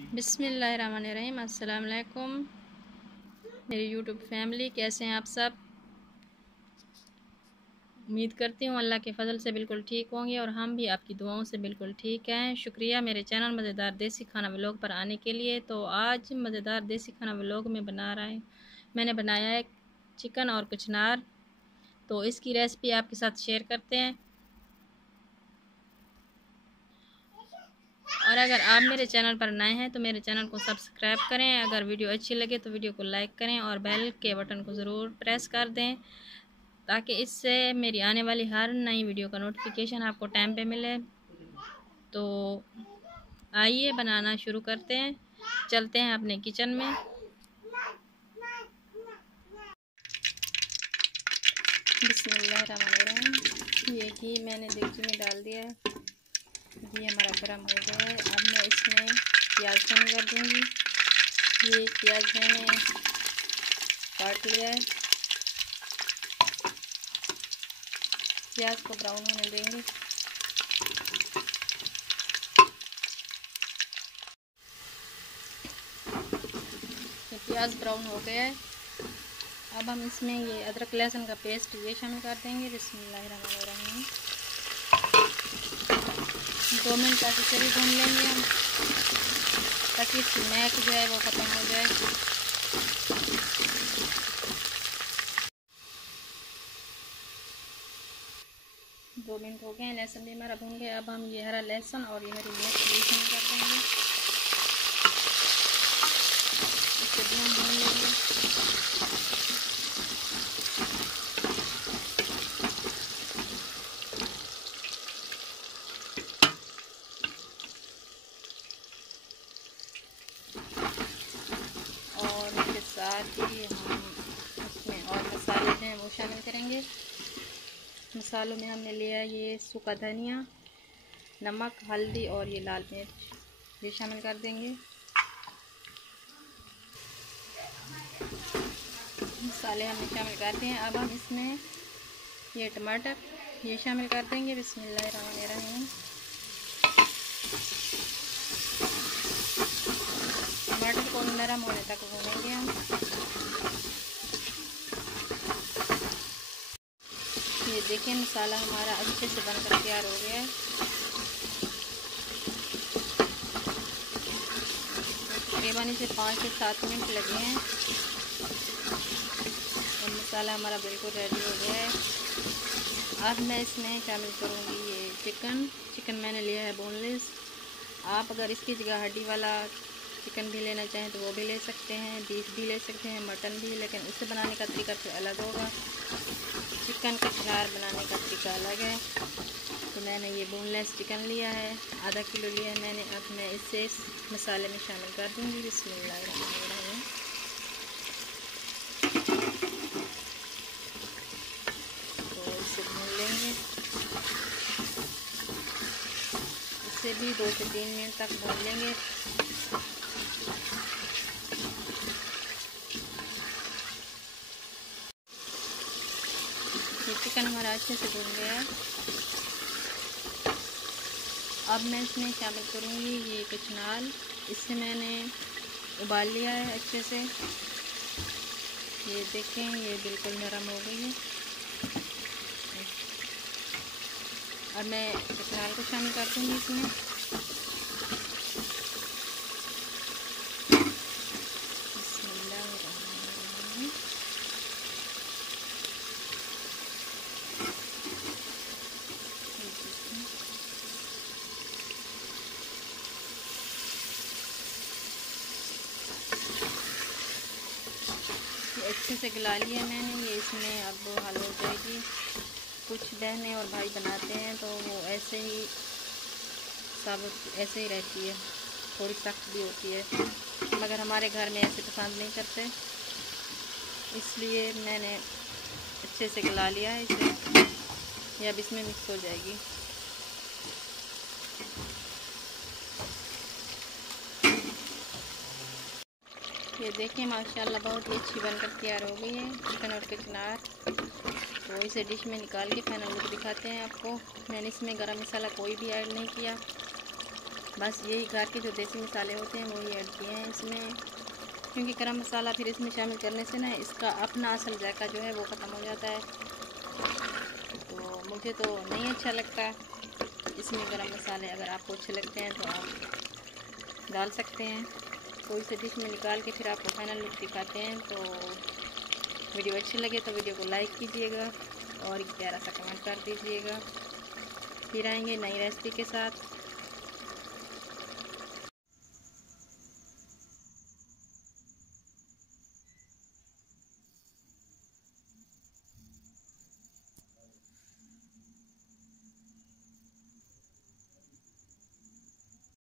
बिस्मिल्लाहिर्रहमानिर्रहीम। अस्सलाम वालेकुम मेरी यूट्यूब फैमिली, कैसे हैं आप सब। उम्मीद करती हूँ अल्लाह के फजल से बिल्कुल ठीक होंगे और हम भी आपकी दुआओं से बिल्कुल ठीक हैं। शुक्रिया मेरे चैनल मज़ेदार देसी खाना व्लॉग पर आने के लिए। तो आज मज़ेदार देसी खाना व्लॉग में मैंने बनाया है चिकन और कचनार। तो इसकी रेसिपी आपके साथ शेयर करते हैं। और अगर आप मेरे चैनल पर नए हैं तो मेरे चैनल को सब्सक्राइब करें। अगर वीडियो अच्छी लगे तो वीडियो को लाइक करें और बेल के बटन को ज़रूर प्रेस कर दें, ताकि इससे मेरी आने वाली हर नई वीडियो का नोटिफिकेशन आपको टाइम पे मिले। तो आइए बनाना शुरू करते हैं, चलते हैं अपने किचन में। बिस्मिल्लाहिर्रहमानिर्रहीम। ये घी मैंने देगची में डाल दिया है, घी हमारा गर्म हो गया है। अब मैं इसमें प्याज शामिल कर दूँगी। ये प्याज मैंने काट लिया है, प्याज को ब्राउन होने देंगे। ये प्याज ब्राउन हो गया है। अब हम इसमें ये अदरक लहसुन का पेस्ट ये शामिल कर देंगे। बिस्मिल्लाहिर्रहमानिर्रहीम। 2 मिनट तक इसे भी भून लेंगे हम, ताकि इसकी महक जो है वो ख़त्म हो जाए। दो मिनट हो गए हैं, लहसुन भी हमारा भून गया। अब हम ये हरा लहसुन और ये हरी मिर्च भी शामिल कर देंगे, इसे भी हम भून लेंगे। और इसके साथ ही हम उसमें और मसाले जो हैं वो शामिल करेंगे। मसालों में हमने लिया ये सूखा धनिया, नमक, हल्दी और ये लाल मिर्च ये शामिल कर देंगे। मसाले हमने शामिल कर दिए हैं। अब हम इसमें ये टमाटर ये शामिल कर देंगे। बिस्मिल्लाहिर्रहमानिर्रहीम। टमाटर को नरम होने तक भूनेंगे हम। ये देखिए मसाला हमारा अच्छे से बनकर तैयार हो गया है। तकरीबन इसे 5 से 7 मिनट लगे हैं और मसाला हमारा बिल्कुल रेडी हो गया है। अब मैं इसमें शामिल करूँगी ये चिकन मैंने लिया है बोनलेस। आप अगर इसकी जगह हड्डी वाला चिकन भी लेना चाहें तो वो भी ले सकते हैं, बीफ भी ले सकते हैं, मटन भी, लेकिन इससे बनाने का तरीका फिर अलग होगा। चिकन कचनार बनाने का तरीका अलग है। तो मैंने ये बोनलेस चिकन लिया है, आधा किलो लिया है मैंने। अब मैं इसे इस मसाले में शामिल कर दूँगी। बिस्मिल्लाहिर्रहमानिर्रहीम। तो इसे भून लेंगे, इसे भी 2 से 3 मिनट तक भून लेंगे। ये चिकन हमारा अच्छे से भून गया है। अब मैं इसमें शामिल करूँगी ये कचनार। इससे मैंने उबाल लिया है अच्छे से। ये देखें ये बिल्कुल नरम हो गई है। अब मैं कचनार को शामिल कर दूँगी इसमें। अच्छे से गला लिया मैंने ये, इसमें अब हल हो जाएगी। कुछ बहनें और भाई बनाते हैं तो वो ऐसे ही साबुत ऐसे ही रहती है, थोड़ी सख्त भी होती है, मगर हमारे घर में ऐसे पसंद नहीं करते, इसलिए मैंने अच्छे से गला लिया है इसे। ये अब इसमें मिक्स हो जाएगी। ये देखिए माशाल्लाह बहुत ही अच्छी बनकर तैयार हो गई है चिकन और कचनार। तो इसे डिश में निकाल के फाइनल लुक दिखाते हैं आपको। मैंने इसमें गरम मसाला कोई भी ऐड नहीं किया, बस यही घर के जो देसी मसाले होते हैं वही ऐड किए हैं इसमें, क्योंकि गरम मसाला फिर इसमें शामिल करने से ना इसका अपना असल जायका जो है वो ख़त्म हो जाता है। तो मुझे तो नहीं अच्छा लगता इसमें गरम मसाले। अगर आपको अच्छे लगते हैं तो आप डाल सकते हैं। कोई से डिश में निकाल के फिर आपको फाइनल लुक दिखाते हैं। तो वीडियो अच्छी लगे तो वीडियो को लाइक कीजिएगा और एक प्यारा सा कमेंट कर दीजिएगा। फिर आएंगे नई रेसिपी के साथ।